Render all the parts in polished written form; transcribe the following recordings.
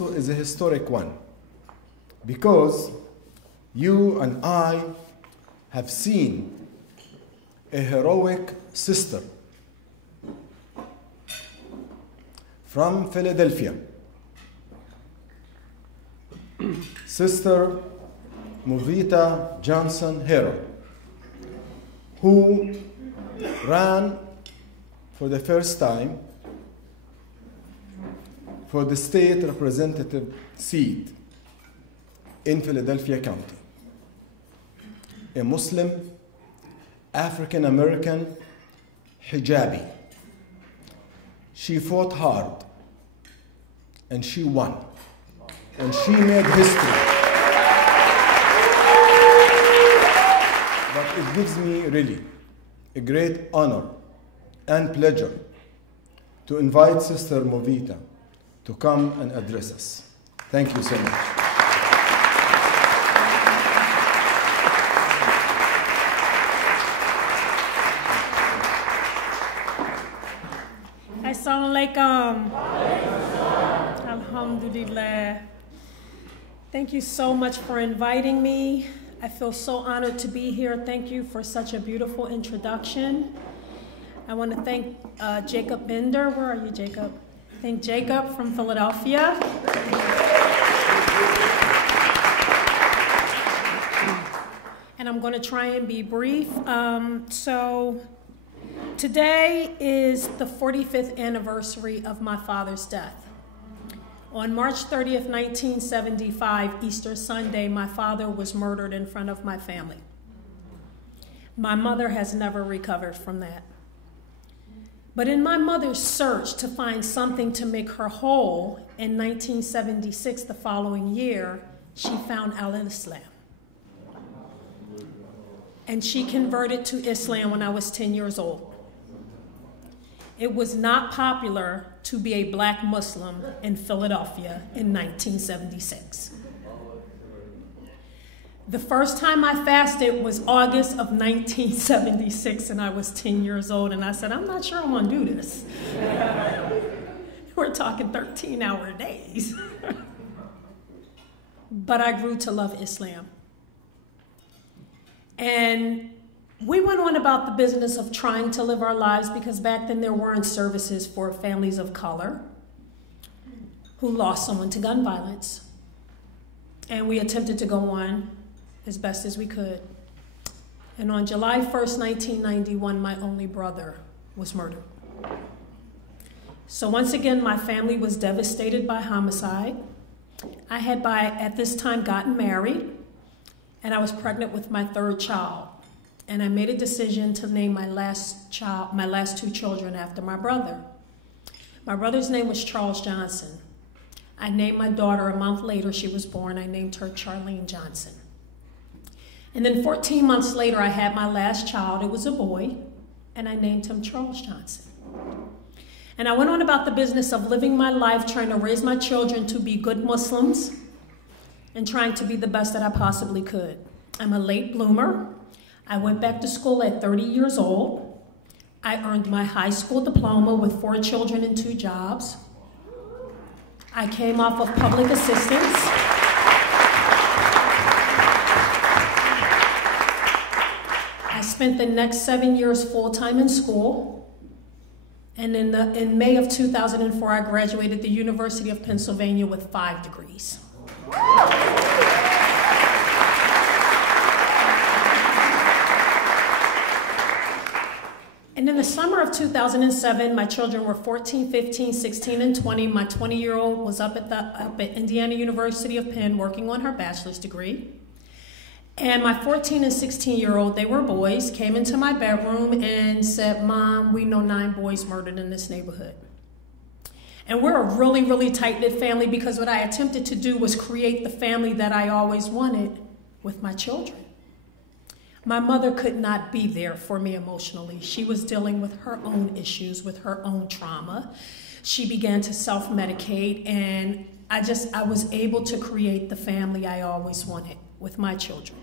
also is a historic one, because you and I have seen a heroic sister from Philadelphia, Sister Movita Johnson-Harrell, who ran for the first time for the state representative seat in Philadelphia County. A Muslim, African-American, hijabi. She fought hard, and she won, and she made history. But it gives me really a great honor and pleasure to invite Sister Movita to come and address us. Thank you so much. Assalamu alaikum. Alhamdulillah. Thank you so much for inviting me. I feel so honored to be here. Thank you for such a beautiful introduction. I want to thank Jacob Bender. Where are you, Jacob? Thank Jacob from Philadelphia. And I'm going to try and be brief. So today is the 45th anniversary of my father's death. On March 30th, 1975, Easter Sunday, my father was murdered in front of my family. My mother has never recovered from that. But in my mother's search to find something to make her whole, in 1976, the following year, she found Al-Islam. And she converted to Islam when I was 10 years old. It was not popular to be a black Muslim in Philadelphia in 1976. The first time I fasted was August of 1976, and I was 10 years old, and I said, I'm not sure I'm gonna do this. We're talking 13-hour days. But I grew to love Islam. And we went on about the business of trying to live our lives, because back then there weren't services for families of color who lost someone to gun violence. And we attempted to go on as best as we could. And on July 1st, 1991, my only brother was murdered. So once again, my family was devastated by homicide. I had at this time gotten married, and I was pregnant with my third child. And I made a decision to name my last two children after my brother. My brother's name was Charles Johnson. I named my daughter a month later. She was born. I named her Charlene Johnson. And then 14 months later, I had my last child. It was a boy, and I named him Charles Johnson. And I went on about the business of living my life, trying to raise my children to be good Muslims and trying to be the best that I possibly could. I'm a late bloomer. I went back to school at 30 years old. I earned my high school diploma with 4 children and 2 jobs. I came off of public assistance. I spent the next 7 years full-time in school. And in May of 2004, I graduated the University of Pennsylvania with 5 degrees. And in the summer of 2007, my children were 14, 15, 16, and 20. My 20-year-old was up at Indiana University of Penn working on her bachelor's degree. And my 14 and 16-year-old, they were boys, came into my bedroom and said, Mom, we know 9 boys murdered in this neighborhood. And we're a really, really tight-knit family, because what I attempted to do was create the family that I always wanted with my children. My mother could not be there for me emotionally. She was dealing with her own issues, with her own trauma. She began to self-medicate, and I was able to create the family I always wanted with my children.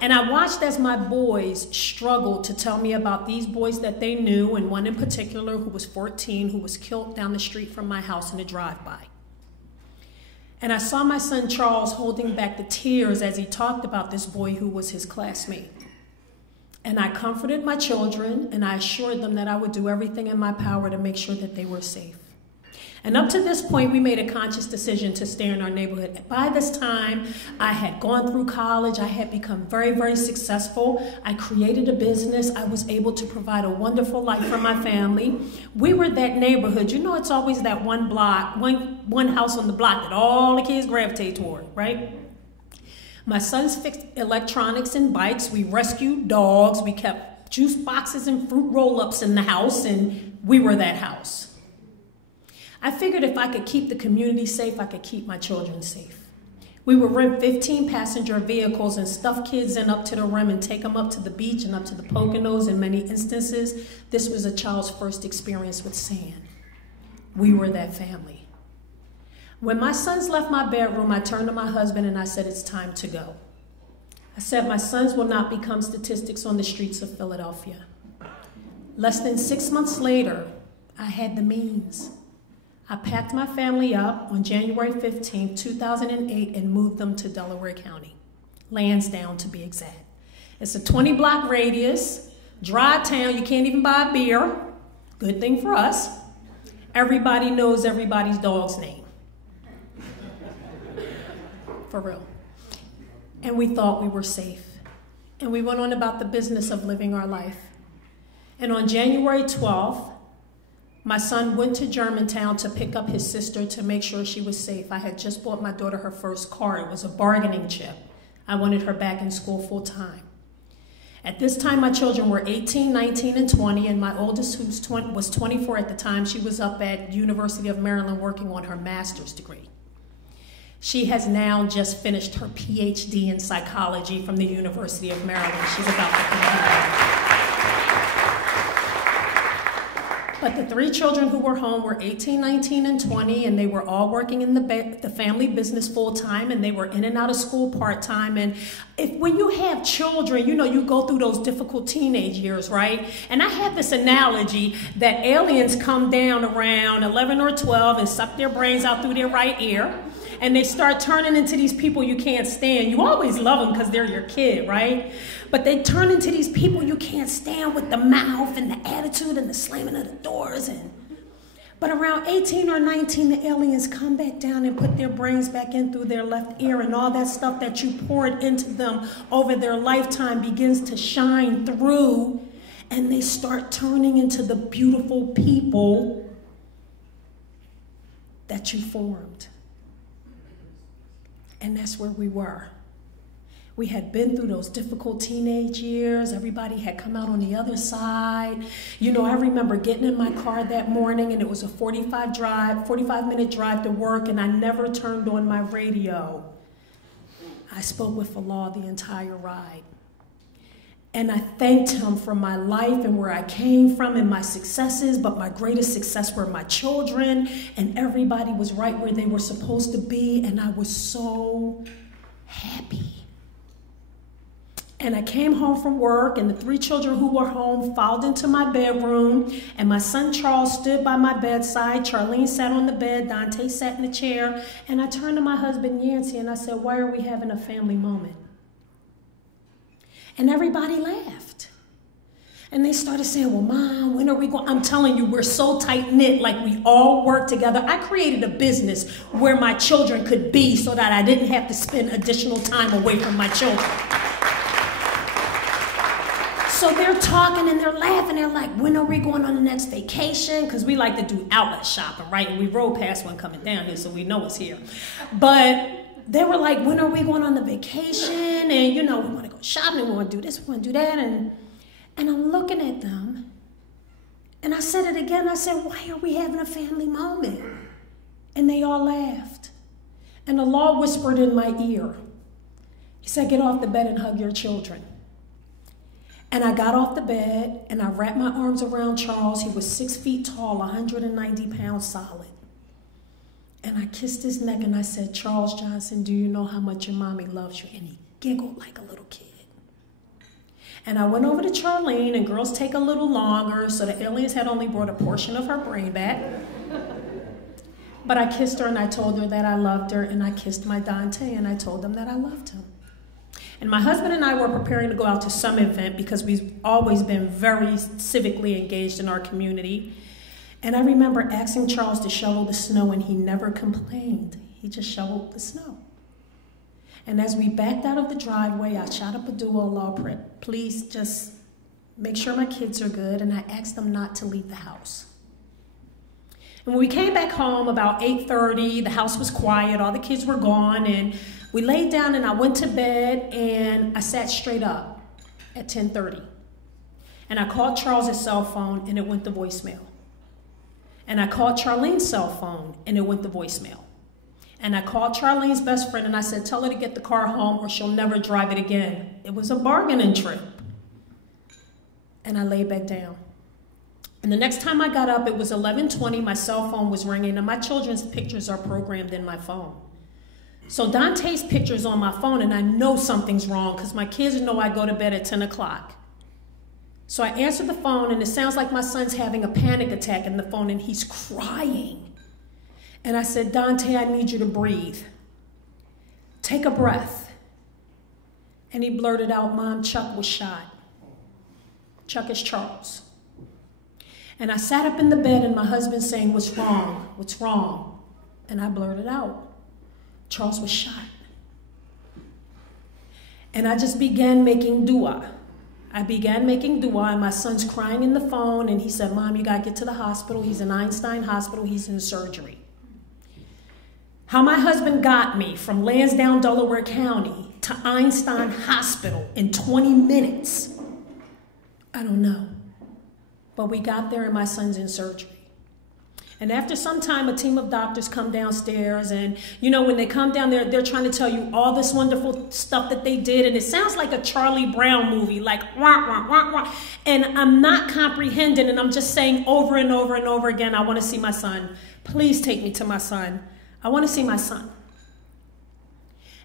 And I watched as my boys struggled to tell me about these boys that they knew, and one in particular who was 14, who was killed down the street from my house in a drive-by. And I saw my son Charles holding back the tears as he talked about this boy who was his classmate. And I comforted my children, and I assured them that I would do everything in my power to make sure that they were safe. And up to this point, we made a conscious decision to stay in our neighborhood. By this time, I had gone through college. I had become very, very successful. I created a business. I was able to provide a wonderful life for my family. We were that neighborhood. You know, it's always that one block, one house on the block that all the kids gravitate toward, right? My sons fixed electronics and bikes. We rescued dogs. We kept juice boxes and fruit roll-ups in the house, and we were that house. I figured if I could keep the community safe, I could keep my children safe. We would rent 15-passenger vehicles and stuff kids in up to the rim and take them up to the beach and up to the Poconos. In many instances, this was a child's first experience with sand. We were that family. When my sons left my bedroom, I turned to my husband and I said, it's time to go. I said, my sons will not become statistics on the streets of Philadelphia. Less than 6 months later, I had the means. I packed my family up on January 15, 2008, and moved them to Delaware County, Lansdowne to be exact. It's a 20-block radius, dry town, you can't even buy a beer. Good thing for us. Everybody knows everybody's dog's name. For real. And we thought we were safe. And we went on about the business of living our life. And on January 12th, my son went to Germantown to pick up his sister to make sure she was safe. I had just bought my daughter her first car. It was a bargaining chip. I wanted her back in school full time. At this time, my children were 18, 19, and 20, and my oldest, who was 24 at the time, she was up at University of Maryland working on her master's degree. She has now just finished her PhD in psychology from the University of Maryland. She's about to complete. But the three children who were home were 18, 19, and 20, and they were all working in the family business full-time, and they were in and out of school part-time. And when you have children, you know, you go through those difficult teenage years, right? And I have this analogy that aliens come down around 11 or 12 and suck their brains out through their right ear, and they start turning into these people you can't stand. You always love them because they're your kid, right? But they turn into these people you can't stand with the mouth and the attitude and the slamming of the doors. But around 18 or 19, the aliens come back down and put their brains back in through their left ear, and all that stuff that you poured into them over their lifetime begins to shine through, and they start turning into the beautiful people that you formed. And that's where we were. We had been through those difficult teenage years. Everybody had come out on the other side. You know, I remember getting in my car that morning, and it was a 45-minute drive to work, and I never turned on my radio. I spoke with Allah the entire ride. And I thanked him for my life and where I came from and my successes, but my greatest success were my children, and everybody was right where they were supposed to be, and I was so happy. And I came home from work, and the three children who were home filed into my bedroom, and my son Charles stood by my bedside. Charlene sat on the bed, Dante sat in the chair, and I turned to my husband Yancey and I said, why are we having a family moment? And everybody laughed. And they started saying, well, Mom, when are we going? I'm telling you, we're so tight-knit, like we all work together. I created a business where my children could be so that I didn't have to spend additional time away from my children. So they're talking and they're laughing. They're like, when are we going on the next vacation? Because we like to do outlet shopping, right? And we rode past one coming down here, so we know it's here. But they were like, when are we going on the vacation? And, you know, we want to go shopping. We want to do this. We want to do that. And I'm looking at them. And I said it again. I said, why are we having a family moment? And they all laughed. And Allah whispered in my ear. He said, get off the bed and hug your children. And I got off the bed and I wrapped my arms around Charles. He was 6 feet tall, 190 pounds solid. And I kissed his neck and I said, Charles Johnson, do you know how much your mommy loves you? And he giggled like a little kid. And I went over to Charlene, and girls take a little longer, so the aliens had only brought a portion of her brain back. But I kissed her and I told her that I loved her, and I kissed my Dante and I told him that I loved him. And my husband and I were preparing to go out to some event because we've always been very civically engaged in our community. And I remember asking Charles to shovel the snow, and he never complained. He just shoveled the snow. And as we backed out of the driveway, I shot up a dua, Allah, please just make sure my kids are good, and I asked them not to leave the house. And when we came back home about 8:30, the house was quiet, all the kids were gone, and we laid down and I went to bed and I sat straight up at 10:30. And I called Charles' cell phone and it went to voicemail. And I called Charlene's cell phone and it went to voicemail. And I called Charlene's best friend and I said, tell her to get the car home or she'll never drive it again. It was a bargaining trip. And I laid back down. And the next time I got up, it was 11:20, my cell phone was ringing, and my children's pictures are programmed in my phone. So Dante's picture's on my phone, and I know something's wrong because my kids know I go to bed at 10 o'clock. So I answered the phone, and it sounds like my son's having a panic attack in the phone, and he's crying. And I said, Dante, I need you to breathe. Take a breath. And he blurted out, Mom, Chuck was shot. Chuck is Charles. And I sat up in the bed and my husband saying, what's wrong? What's wrong? And I blurted out, Charles was shot. And I just began making dua. I began making dua, and my son's crying in the phone, and he said, Mom, you gotta get to the hospital. He's in Einstein Hospital, he's in surgery. How my husband got me from Lansdowne, Delaware County to Einstein Hospital in 20 minutes, I don't know. But we got there and my son's in surgery. And after some time, a team of doctors come downstairs, and you know, when they come down there, they're trying to tell you all this wonderful stuff that they did, and it sounds like a Charlie Brown movie, like wah, wah, wah, wah. And I'm not comprehending, and I'm just saying over and over and over again, I want to see my son. Please take me to my son. I want to see my son.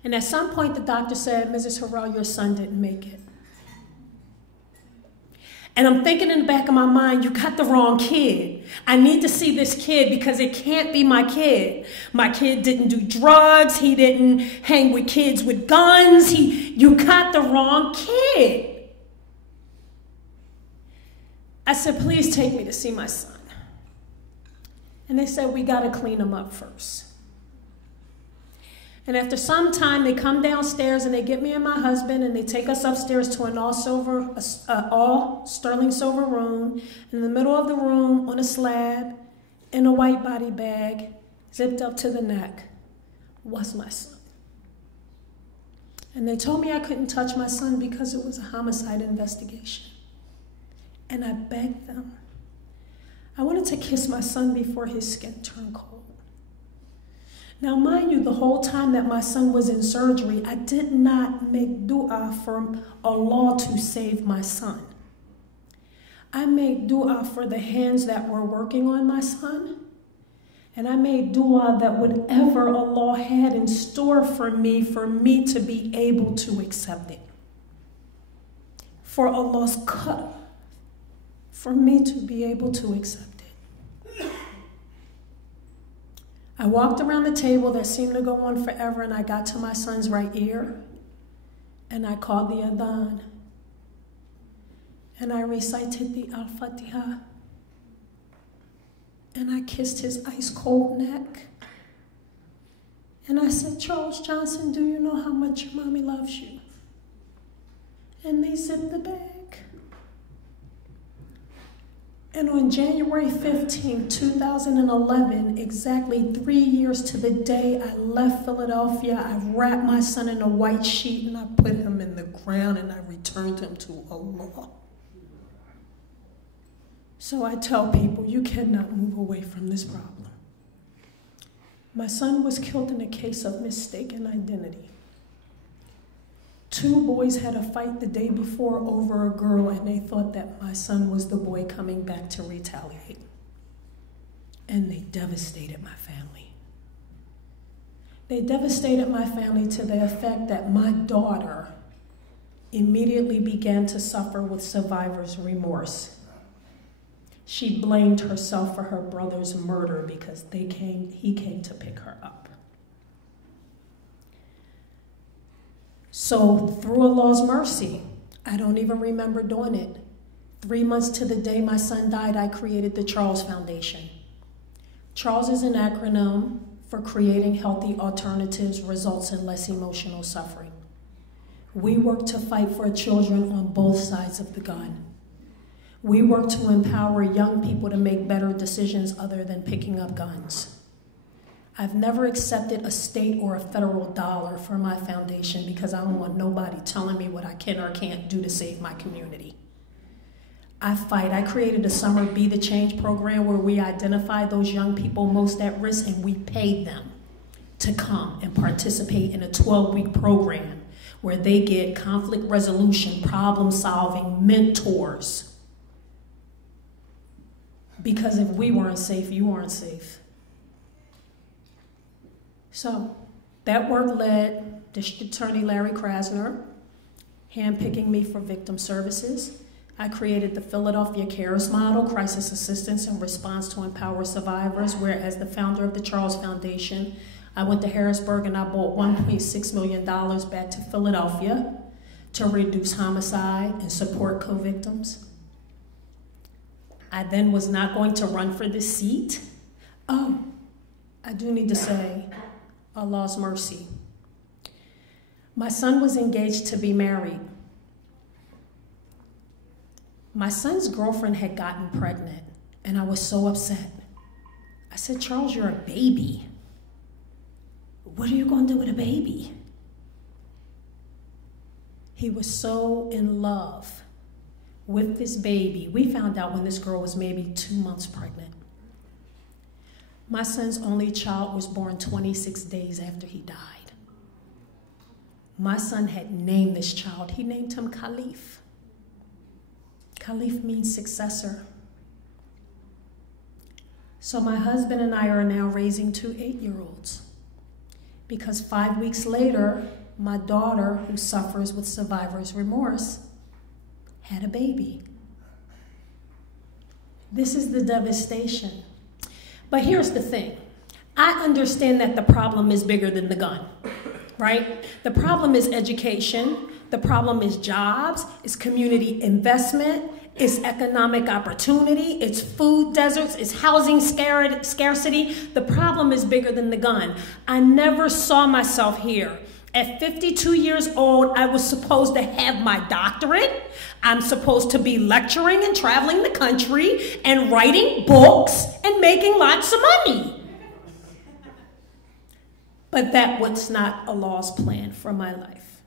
And at some point, the doctor said, Mrs. Harrell, your son didn't make it. And I'm thinking in the back of my mind, you got the wrong kid. I need to see this kid because it can't be my kid. My kid didn't do drugs. He didn't hang with kids with guns. You got the wrong kid. I said, please take me to see my son. And they said, we got to clean him up first. And after some time, they come downstairs and they get me and my husband and they take us upstairs to an all sterling silver room. In the middle of the room, on a slab, in a white body bag, zipped up to the neck, was my son. And they told me I couldn't touch my son because it was a homicide investigation. And I begged them. I wanted to kiss my son before his skin turned cold. Now, mind you, the whole time that my son was in surgery, I did not make dua for Allah to save my son. I made dua for the hands that were working on my son. And I made dua that whatever Allah had in store for me to be able to accept it. For Allah's qadr, for me to be able to accept it. I walked around the table that seemed to go on forever, and I got to my son's right ear, and I called the adhan, and I recited the Al-Fatiha, and I kissed his ice-cold neck, and I said, Charles Johnson, do you know how much your mommy loves you? And they zipped the bag. And on January 15, 2011, exactly 3 years to the day I left Philadelphia, I wrapped my son in a white sheet and I put him in the ground and I returned him to Allah. So I tell people, you cannot move away from this problem. My son was killed in a case of mistaken identity. 2 boys had a fight the day before over a girl, and they thought that my son was the boy coming back to retaliate. And they devastated my family. They devastated my family to the effect that my daughter immediately began to suffer with survivor's remorse. She blamed herself for her brother's murder because he came to pick her up. So through Allah's mercy, I don't even remember doing it. 3 months to the day my son died, I created the Charles Foundation. Charles is an acronym for Creating Healthy Alternatives Results in Less Emotional Suffering. We work to fight for children on both sides of the gun. We work to empower young people to make better decisions other than picking up guns. I've never accepted a state or a federal dollar for my foundation because I don't want nobody telling me what I can or can't do to save my community. I fight. I created a summer Be the Change program where we identify those young people most at risk and we pay them to come and participate in a 12-week program where they get conflict resolution, problem solving, mentors. Because if we weren't safe, you weren't safe. So that work led District Attorney Larry Krasner handpicking me for victim services. I created the Philadelphia CAIR model, crisis assistance and response to empower survivors, where as the founder of the Charles Foundation, I went to Harrisburg and I brought $1.6 million back to Philadelphia to reduce homicide and support co-victims. I then was not going to run for this seat. Oh, I do need to say, Allah's mercy. My son was engaged to be married. My son's girlfriend had gotten pregnant, and I was so upset. I said, Charles, you're a baby. What are you going to do with a baby? He was so in love with this baby. We found out when this girl was maybe 2 months pregnant. My son's only child was born 26 days after he died. My son had named this child. He named him Khalif. Khalif means successor. So my husband and I are now raising 2 8-year-olds because 5 weeks later, my daughter, who suffers with survivor's remorse, had a baby. This is the devastation. But here's the thing. I understand that the problem is bigger than the gun, right? The problem is education. The problem is jobs. It's community investment. It's economic opportunity. It's food deserts. It's housing scarcity. The problem is bigger than the gun. I never saw myself here. At 52 years old, I was supposed to have my doctorate. I'm supposed to be lecturing and traveling the country and writing books and making lots of money. But that was not Allah's plan for my life.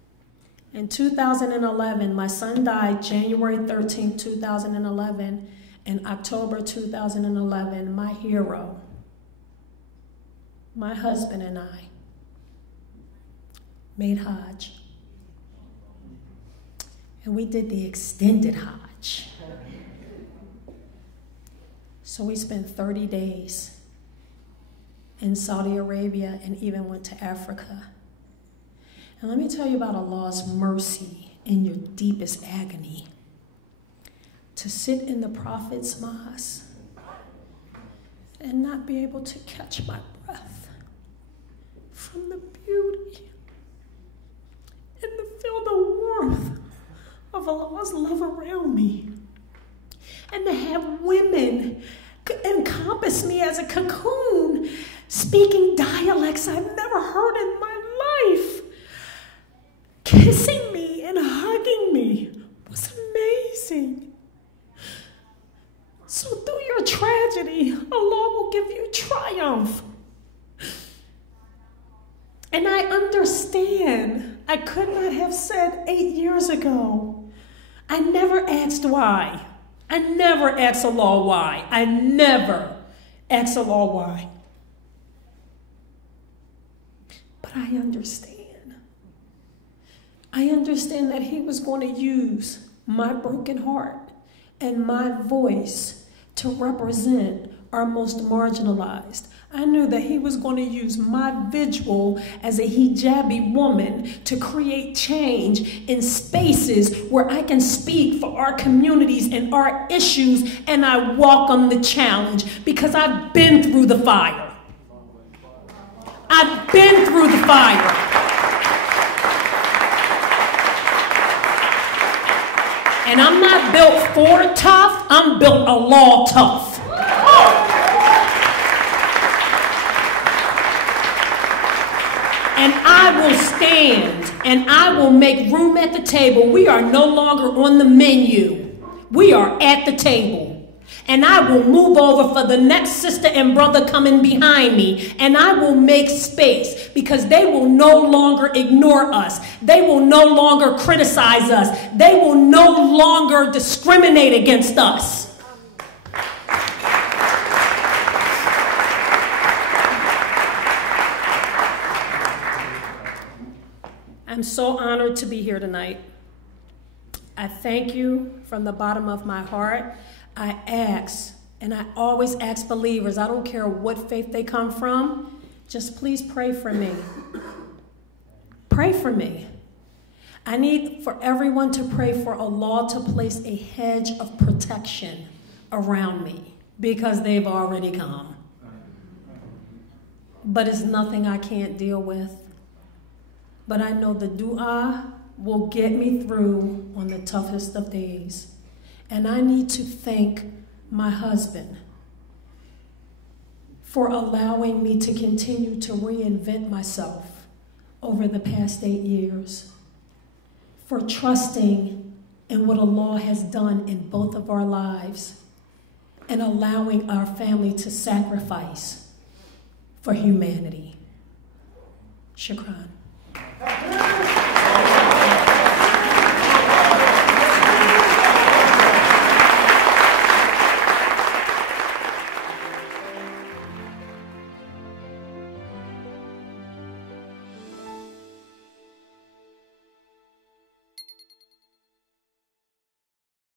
In 2011, my son died January 13, 2011. In October 2011, my hero, my husband and I, made Hajj. And we did the extended Hajj. So we spent 30 days in Saudi Arabia and even went to Africa. And let me tell you about Allah's mercy in your deepest agony. To sit in the Prophet's mosque and not be able to catch my breath from the beauty and to feel the warmth of Allah's love around me. And to have women encompass me as a cocoon, speaking dialects I've never heard in my life. Kissing me and hugging me was amazing. So through your tragedy, Allah will give you triumph. And I understand. I could not have said 8 years ago. I never asked why. I never asked Allah why. I never asked Allah why. But I understand. I understand that He was going to use my broken heart and my voice to represent are most marginalized. I knew that he was going to use my vigil as a hijabi woman to create change in spaces where I can speak for our communities and our issues, and I welcome the challenge because I've been through the fire. I've been through the fire. And I'm not built for tough, I'm built a law tough. And I will stand and I will make room at the table. We are no longer on the menu. We are at the table. And I will move over for the next sister and brother coming behind me. And I will make space because they will no longer ignore us. They will no longer criticize us. They will no longer discriminate against us. I'm so honored to be here tonight. I thank you from the bottom of my heart. I ask, and I always ask believers, I don't care what faith they come from, just please pray for me. Pray for me. I need for everyone to pray for Allah to place a hedge of protection around me because they've already come. But it's nothing I can't deal with. But I know the dua will get me through on the toughest of days. And I need to thank my husband for allowing me to continue to reinvent myself over the past 8 years, for trusting in what Allah has done in both of our lives and allowing our family to sacrifice for humanity. Shukran.